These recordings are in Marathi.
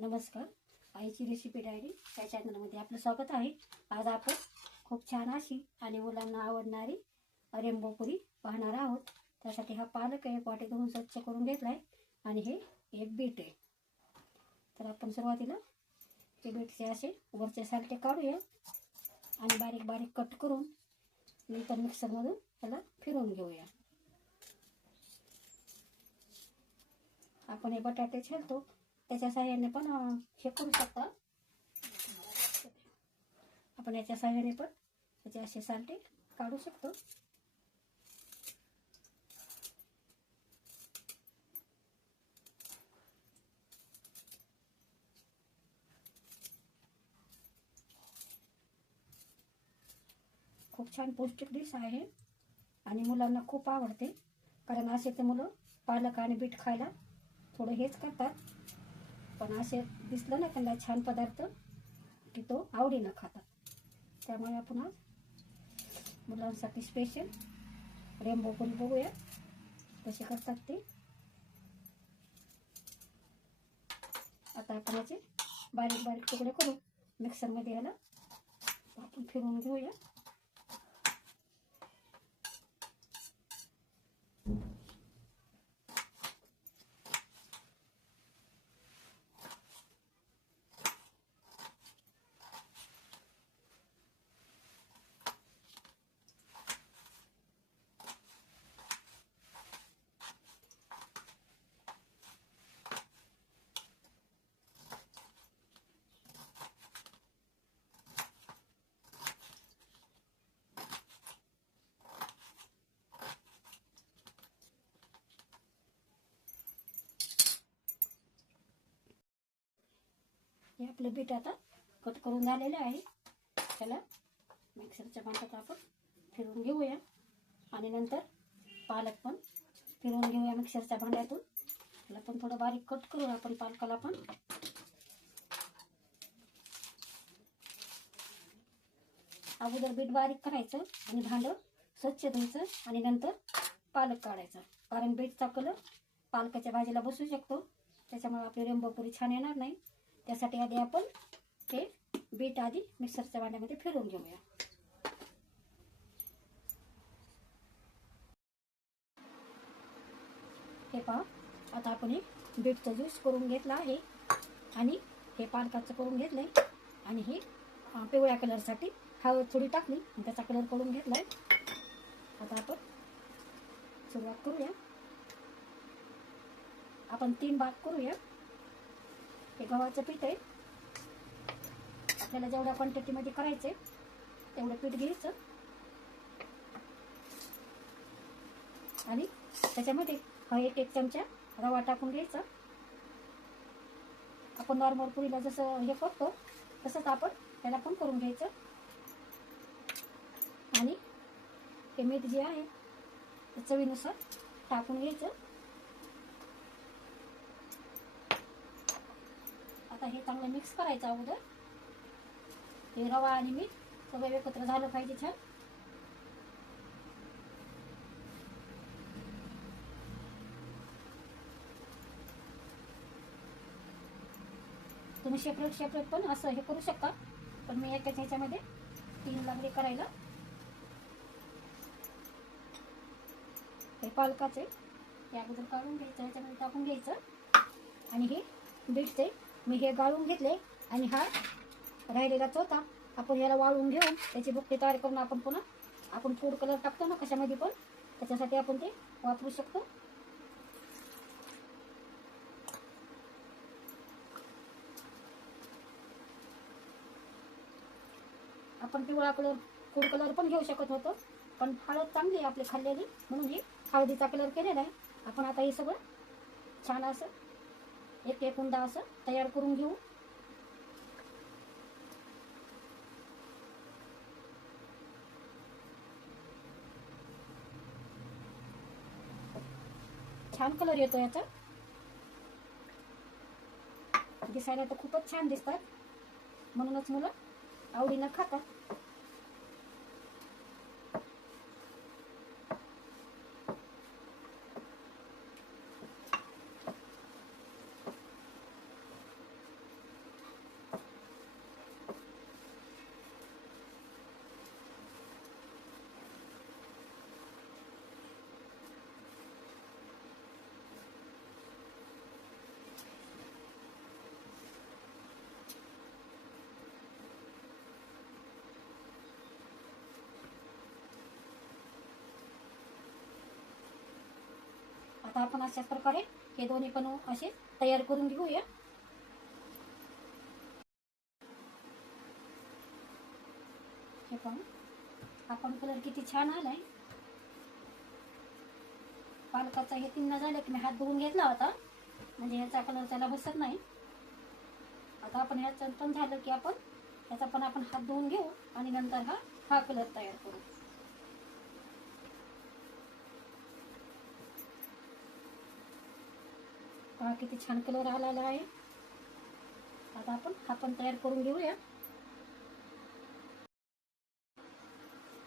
नमस्कार, आईची रेसिपी डायरी या चॅनलमध्ये आपलं स्वागत आहे। आज आपण खूप छान अशी आणि मुलांना आवडणारी रेंबो पुरी पाहणार आहोत। त्यासाठी हा पालक आहे, वाटी धुवून स्वच्छ करून घेतला आहे आणि हे एक बीट आहे। तर आपण सुरुवातीला हे बीटचे असे वरचे सालटे काढूया आणि बारीक बारीक कट करून नंतर मिक्सरमधून त्याला फिरवून घेऊया। आपण हे बटाटे छालतो त्याच्या सहाय्याने पण हे करू शकता। आपण याच्या सहाय्याने पण त्याचे असे सालटे काढू शकतो। खूप छान पौष्टिक डिश आहे आणि मुलांना खूप आवडते, कारण असे ते मुलं पालक आणि बीट खायला थोडं हेच करतात, पण असे दिसलं ना त्यांना छान पदार्थ की तो आवडीनं खातात। त्यामुळे आपण आज मुलांसाठी स्पेशल रेंबो पुरी बघूया कसे करतात ते। आता आपण याचे बारीक बारीक तुकडे करू मिक्सरमध्ये याला आपण फिरवून घेऊया। हे आपले बीट आता कट करून झालेले आहे। त्याला मिक्सरच्या भांड्यात आपण फिरवून घेऊया आणि नंतर पालक पण फिरवून घेऊया मिक्सरच्या भांड्यातून। त्याला पण थोडं बारीक कट करून आपण पालकाला पण अगोदर बीट बारीक करायचं आणि भांडं स्वच्छ धुवायचं आणि नंतर पालक काढायचा, कारण बीटचा कलर पालकाच्या भाजीला बसू शकतो, त्याच्यामुळे आपली रेंबो पुरी छान येणार नाही। त्यासाठी आधी आपण हे बीट आधी मिक्सरच्या भांड्यामध्ये फिरवून घेऊया। हे पहा, आता आपण हे बीटचा ज्यूस करून घेतला आहे आणि हे पालकाचं करून घेतलंय आणि हे पिवळ्या कलरसाठी हळद थोडी टाकली आणि त्याचा कलर करून घेतलाय। आता आपण सुरुवात करूया। आपण 3 भाग करूया। हे गव्हाचं पीठ आहे, आपल्याला जेवढ्या क्वांटिटीमध्ये करायचे तेवढं पीठ घ्यायचं आणि त्याच्यामध्ये हा एक चमचा रवा टाकून घ्यायचा। आपण नॉर्मल पुरीला जसं हे करतो तसंच आपण त्याला पण करून घ्यायचं आणि हे मीठ जे आहे ते चवीनुसार टाकून घ्यायचं। आता हे चांगलं मिक्स करायचं अगोदर। हे रवा आणि मीठ सगळं एकत्र झालं पाहिजे छान। तुम्ही सेपरेट पण असं हे करू शकता, पण मी एकाच ह्याच्यामध्ये 3 लागले करायला। हे पालकाचे हे अगोदर काढून घ्यायचं, ह्याच्यामध्ये टाकून घ्यायचं आणि हे बीटचे मी हे गाळून घेतले आणि हा राहिलेलाच होता आपण याला वाळून घेऊन त्याची बुकटी तयार करून आपण पुन्हा आपण फूड कलर टाकतो ना कशामध्ये पण, त्याच्यासाठी आपण ते वापरू शकतो। आपण पिवळा कलर फूड कलर पण घेऊ शकत होतो, पण हळद चांगली आहे आपली खाल्लेली, म्हणून ही हळदीचा कलर केलेला आहे। आपण आता हे सगळं छान असं एक एक उंडा असं तयार करून घेऊ। छान कलर येतो याचा, दिसायला तर खूपच छान दिसतात, म्हणूनच मुलं आवडीनं खातात। आता आपण अशाच प्रकारे हे दोन्ही पण असे तयार करून घेऊया. हे पहा आपण कलर किती छान आलाय. पालकाचा हे तिन्ना झालं की मी हात धुवून घेतला होता, म्हणजे ह्याचा कलर त्याला बसत नाही. आता आपण ह्याचं पण झालं की आपण ह्याचा पण आपण हात धुवून घेऊ आणि नंतर हा कलर तयार करू. पहा किती छान कलर आलेला आहे. आता आपण हा पण तयार करून घेऊया.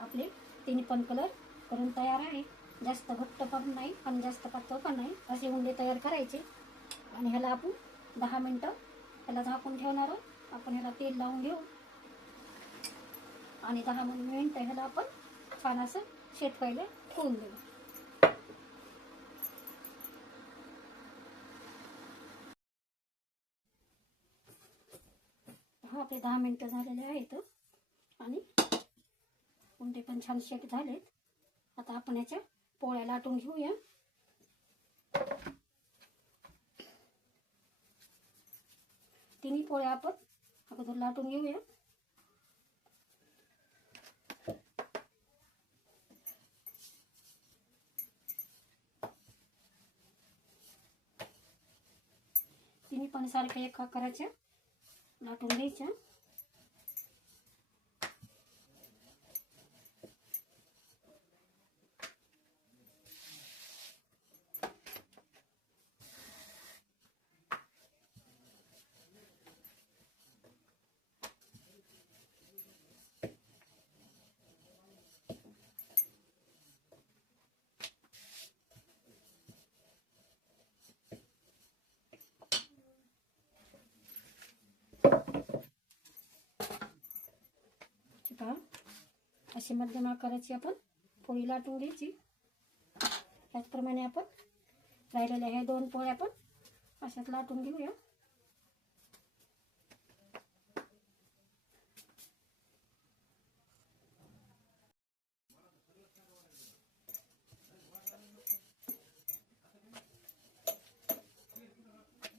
आपले तिन्ही पण कलर करून तयार आहे. जास्त घट्ट पण नाही आणि जास्त पातळ पण नाही, असे उंडे तयार करायचे. आणि ह्याला आपण 10 मिनिटं ह्याला झाकून ठेवणार आहोत. आपण ह्याला तेल लावून घेऊ आणि 10 मिनिटं ह्याला आपण छान असं शेकवायला ठेवून देऊ. आपले 10 मिनिटं झालेले आहेत आणि उंडे पण छान शेक झालेत. आता आपण ह्याच्या पोळ्या लाटून घेऊया. तिन्ही पोळ्या आपण अगोदर लाटून घेऊया. तिन्ही पण सारख्या एका आकाराच्या लाटून घ्यायच्या. अशी मध्यम आकाराची आपण पोळी लाटून घ्यायची. त्याचप्रमाणे आपण राहिलेल्या ह्या 2 पोळ्या पण अशाच लाटून घेऊया.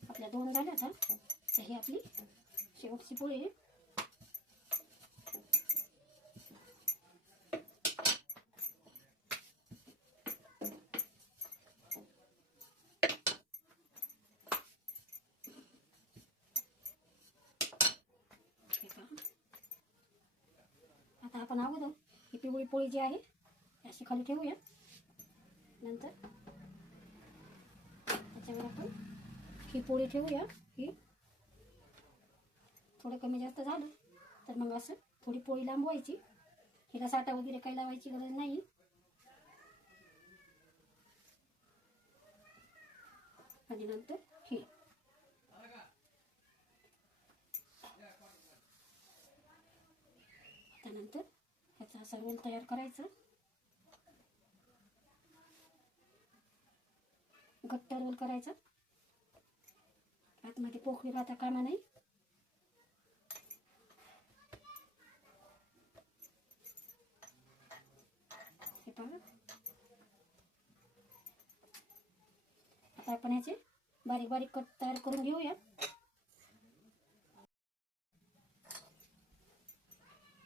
आपल्या 2 झाल्या आता. तर ही आपली शेवटची पोळी आहे. आता आपण अगोदर ही पिवळी पोळी जी आहे अशी खाली ठेवूया. नंतर त्याच्यावर आपण ही पोळी ठेवूया. ही थोडं कमी जास्त झालं तर मग असं थोडी पोळी लांबवायची. हिला साठा वगैरे काही लावायची गरज नाही. आणि नंतर ही त्यानंतर ह्याचा असा रोल तयार करायचा. घट्ट रोल करायचा. आतमध्ये पोकळी राहता कामा नाही. हे पहा. आता आपण ह्याचे बारीक बारीक कट तयार करून घेऊया.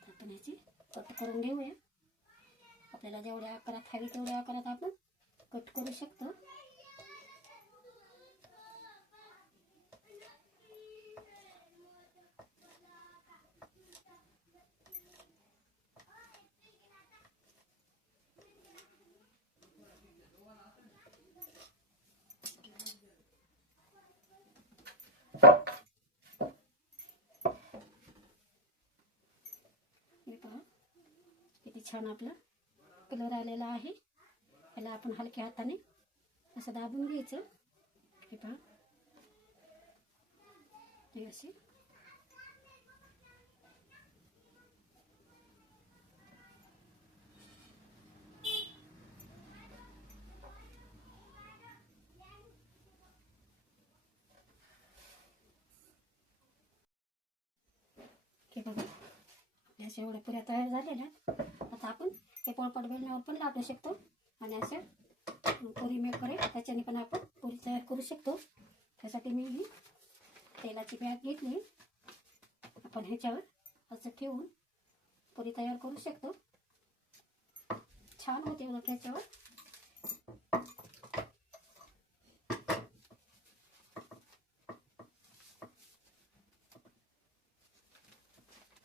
आपण ह्याची कट करून घेऊया. आपल्याला जेवढ्या आकारात हवी तेवढ्या आकारात आपण कट करू शकतो. हे पहा किती छान आपला कलर आलेला आहे. याला आपण हलक्या हाताने असं दाबून घ्यायचं. हे पहा हे असे हे बघा याच्या एवढ्या पुऱ्या तयार झालेल्या. आता आपण हे पोळपाट बेलण्यावर पण लाटू शकतो आणि अशा पुरी मेकर आहे, त्याच्याने पण आपण पुरी तयार करू शकतो. त्यासाठी मी ही तेलाची बॅग घेतली. आपण ह्याच्यावर असं ठेवून पुरी तयार करू शकतो. छान होते उलट ह्याच्यावर.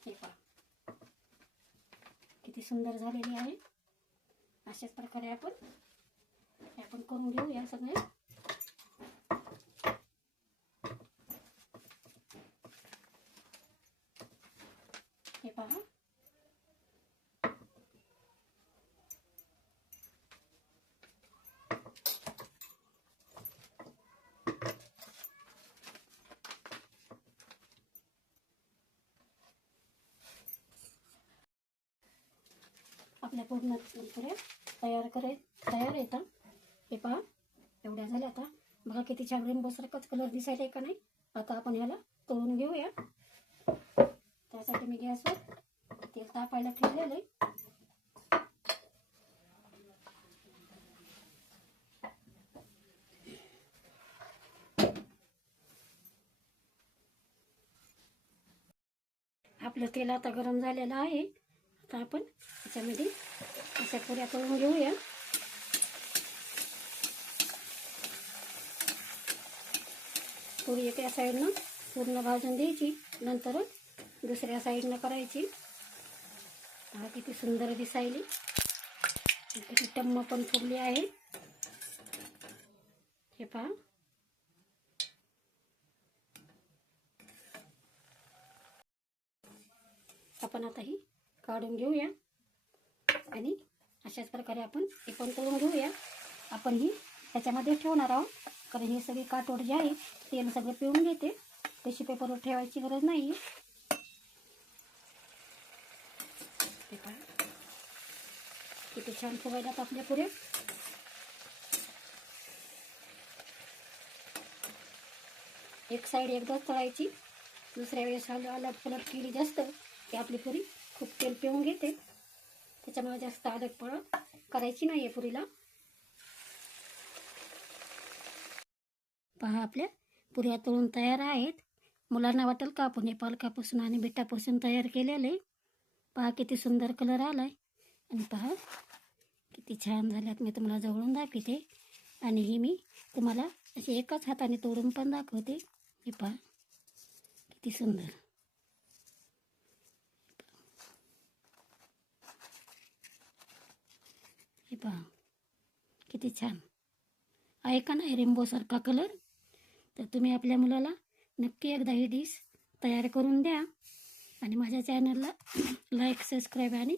हे पहा किती सुंदर झालेली आहे. अशाच प्रकारे आपण करून घेऊया सगळे. हे पहा आपल्या पूर्ण पुऱ्या तयार येतात. हे पहा एवढ्या झाल्या. आता बघा किती छान रेनबो सारखाच कलर दिसायला का नाही. आता आपण ह्याला तळून घेऊया. त्यासाठी मी गॅसवर तेल तापायला ठेवलेलं आहे. आपलं तेल आता गरम झालेलं आहे. आता आपण त्याच्यामध्ये अशा पुऱ्या तळून घेऊया. पुरी एका साईडनं पूर्ण भाजून द्यायची, नंतर दुसऱ्या साईडनं करायची. हा किती सुंदर दिसायली. किती टम्म पण फुगली आहे. हे पहा आपण आता ही काढून घेऊया आणि अशाच प्रकारे आपण हे पण तळून घेऊया. आपण ही त्याच्यामध्ये ठेवणार आहोत, कारण हे सगळे काटवट जे आहे तेल सगळं पिळून घेते. टिश्यू पेपरवर ठेवायची गरज नाही. हे पहा किती छान फुगायलात आपल्या पुऱ्या. एक साईड एकदाच तळायची, दुसऱ्या वेळेस अलग पलट केली जास्त की आपली पुरी खूप तेल पिळून घेते. त्याच्यामुळे जास्त अलग पलट करायची नाही आहे पुरीला. पहा आपल्या पुऱ्या तळून तयार आहेत. मुलांना वाटेल का आपण हे पालकापासून आणि बिटापासून तयार केलेले. पहा किती सुंदर कलर आलाय आणि पहा किती छान झाल्यात. मी तुम्हाला जवळून दाखवते आणि ही मी तुम्हाला अशी एकाच हाताने तोडून पण दाखवते. हे पहा किती सुंदर. हे पहा किती छान आहे का नाही रेनबो सारखा कलर. तर तुम्ही आपल्या मुलाला नक्की एकदा ही डिश तयार करून द्या आणि माझ्या चॅनलला लाईक, सबस्क्राईब आणि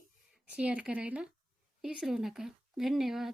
शेअर करायला विसरू नका. धन्यवाद.